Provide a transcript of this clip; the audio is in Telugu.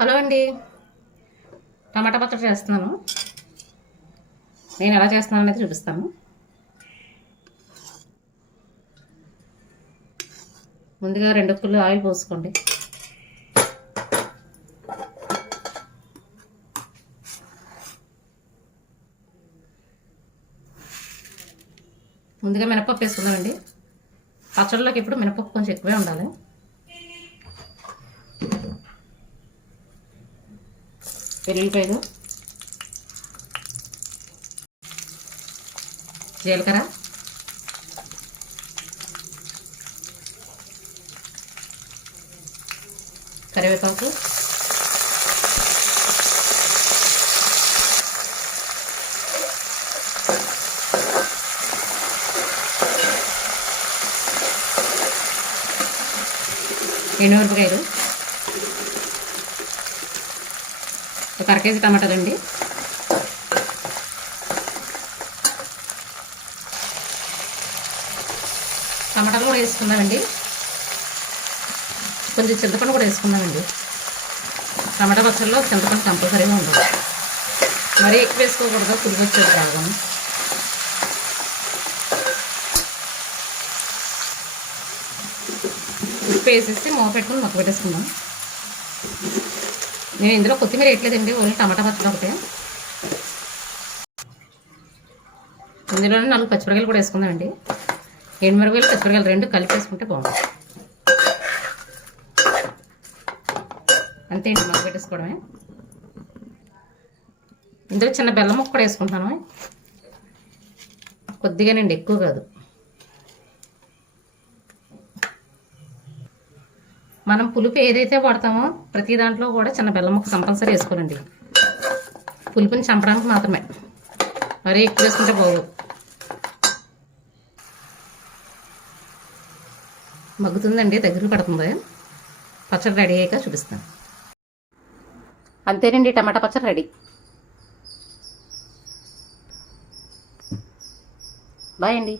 హలో అండి. టమాటా పచ్చడి చేస్తున్నాను. నేను ఎలా చేస్తున్నాను అనేది చూపిస్తాను. ముందుగా రెండు కుళ్ళు ఆయిల్ పోసుకోండి. ముందుగా మినపప్పు వేసుకుందామండి. పచ్చడిలోకి ఇప్పుడు మినపప్పు కొంచెం ఎక్కువే ఉండాలి. వెల్లుల్లిపాయలు జీలకర్ర? కరివేపాకు? ఎండుమిరపకాయలు? ఒక అర కేజీ టమాటాలు అండి టమాటాలు కూడా వేసుకున్నామండి కొంచెం చింతపండు కూడా వేసుకున్నామండి టమాటా పచ్చడిలో చింతపండు కంపల్సరీగా ఉండదు మరీ ఎక్కువ వేసుకోకూడదు పురుగు వచ్చేది రాగం ఉప్పు వేసేసి మూత పెట్టుకుని మొక్క పెట్టేసుకుందాం నేను ఇందులో కొత్తిమీర వేయట్లేదండి ఓన్లీ టమాటా పచ్చడి ఒకటే. ఇందులోనే నాలుగు పచ్చిమిరకాయలు కూడా వేసుకుందామండి. ఎండుమిరకాయలు పచ్చిమిరకాయలు రెండు కలిపి వేసుకుంటే బాగుంటుంది. అంతే అండి మొక్క పెట్టేసుకోవడమే. ఇందులో చిన్న బెల్లం ముక్క కూడా వేసుకుంటాను. కొద్దిగానండి ఎక్కువ కాదు. మనం పులుపు ఏదైతే వాడతామో ప్రతి దాంట్లో కూడా చిన్న బెల్లం ముక్క కంపల్సరీ వేసుకోనండి పులుపుని చంపడానికి మాత్రమే. మరీ ఎక్కువ వేసుకుంటే బాగు మగ్గుతుందండి దగ్గర పడుతుంది. పచ్చడి రెడీ అయ్యాక చూపిస్తాను. అంతేనండి టమాటా పచ్చడి రెడీ. బాయ్ అండి.